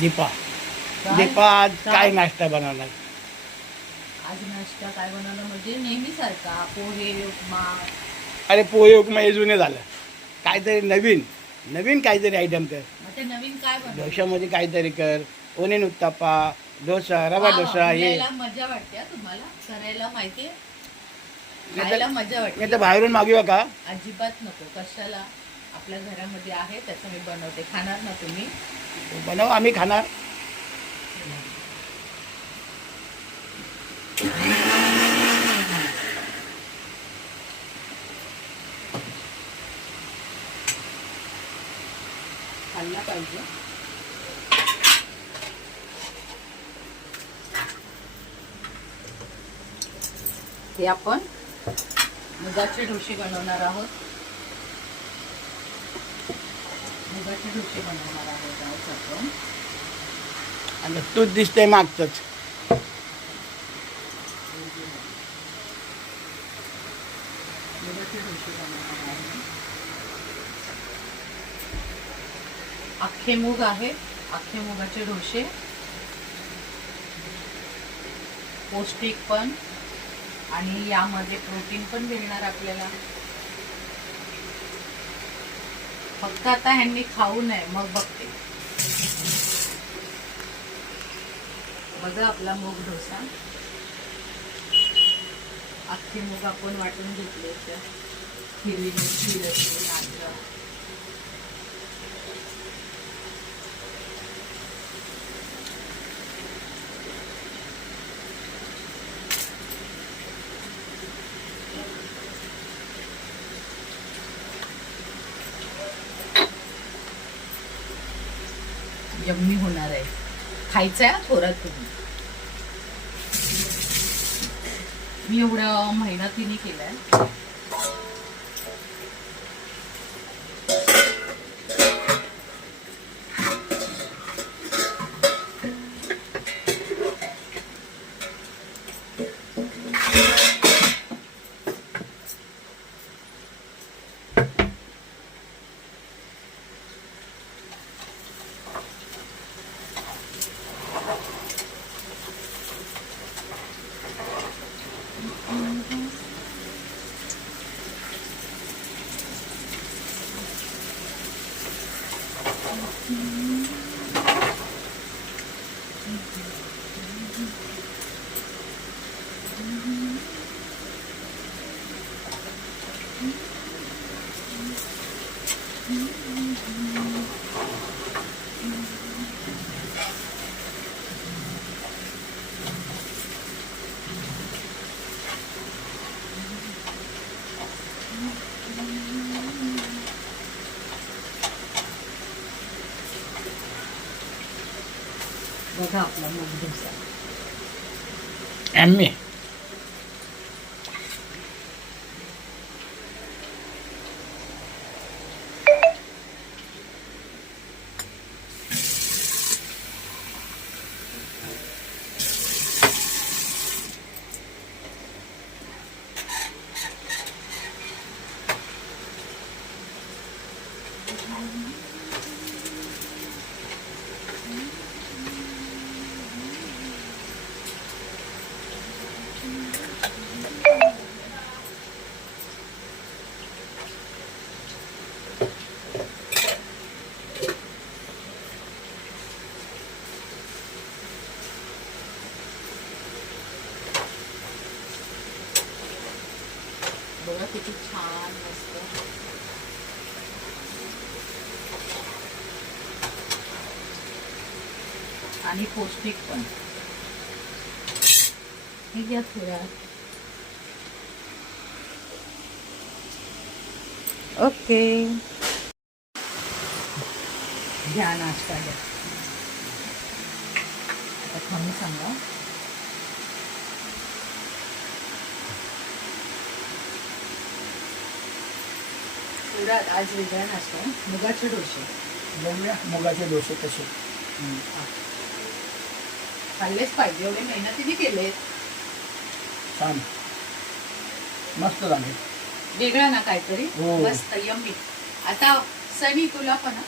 दीपा काय? दीपा आज काय? काय नाश्ता बनवणार? आज नाश्ता काय बनवलं म्हणजे नेहमीसारखा पोहे उपमा. अरे पोहे उपमा हे जुने झालं, काहीतरी नवीन नवीन काहीतरी आयटम कर. मग ते नवीन काय बनवलं? डोशामध्ये काहीतरी कर, ओनियन उत्तापा, डोसा, रवा वा वा, डोसा हे. बोलायला मजा वाटते हा तुम्हाला, करायला माहितीये, खायला मजा मी वाटते. तर बाहेरून मागूया का? अजिबात नको, कशाला, आपल्या घरामध्ये आहे त्याचं मी बनवते. खाणार ना तुम्ही? बनव, आम्ही खाणार. खाल्ला पाहिजे. हे आपण मुगाचे ढोसे बनवणार आहोत. मुगाचे ढोसे बनवणार आहोत आज आपण. आणि तूच दिसते मागचंच. मुगाचे ढोसे बनवणार आहे. अख्खे मूग आहे, अख्खे मुगाचे ढोसे, पौष्टिक पण आणि यामध्ये प्रोटीन पण मिळणार आपल्याला. फक्त आता ह्यांनी खाऊ नये, मग बघते. बघा आपला मूग डोसा. अख्खे मूग आपण वाटून घेतले, हिरवी मिरची, लसूण, अद्रक. यम्मी होणार आहे. खायचं आहे थोडं तुम्ही. मी एवढ्या मेहनतीने केलंय. बघा आपला मूग डोसा. एम्मी बघा किती छान मस्त. आणि पौष्टिक पण. हे घ्या थोड्या. ओके, घ्या नाश्ता घ्या. आता खाऊन सांगा. आज वेगळा नाश्ता, मुगाचे डोसे. बघूया मुगाचे डोसे कसे. खाल्लेच पाहिजे, एवढे मेहनतीने केलेत. छान, मस्त झाले. वेगळा ना काहीतरी. हो. मस्त यम्मी. आता सनी तुला पण